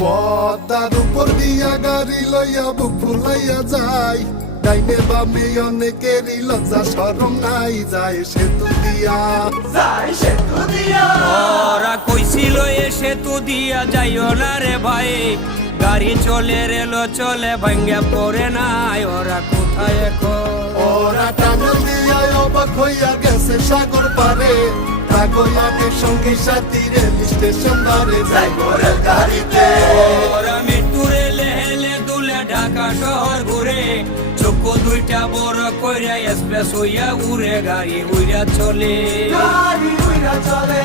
পদ্মার উপর দিয়া গাড়ি লইয়া বুক ফুলাইয়া যায়, ডাইনে বামে অনেকেরই লজ্জা শরম নাই, যায় সেতু দিয়া, যায় সেতু দিয়া। ওরা কইছিল এ সেতু দিয়া যাইও না রে ভাই, গাড়ি চলে রেল চলে ভাঙ্গা পড়ে নাই, ওরা কোথায় এখন? ওরা টানেল দিয়া অবাক হইয়া গেছে সাগর পারে, পাগলামের সঙ্গে সাথী রেল স্টেশন ধরে যায় রেল গাড়িতে। ওরা মৃত্যু রেলে হেলে দুলে ঢাকা শহর ঘুরে, চক্ষু দুইটা বড় কইরা এক্সপ্রেস হইয়া উড়ে, গাড়ি উইরা চলে, গাড়ি উইরা চলে।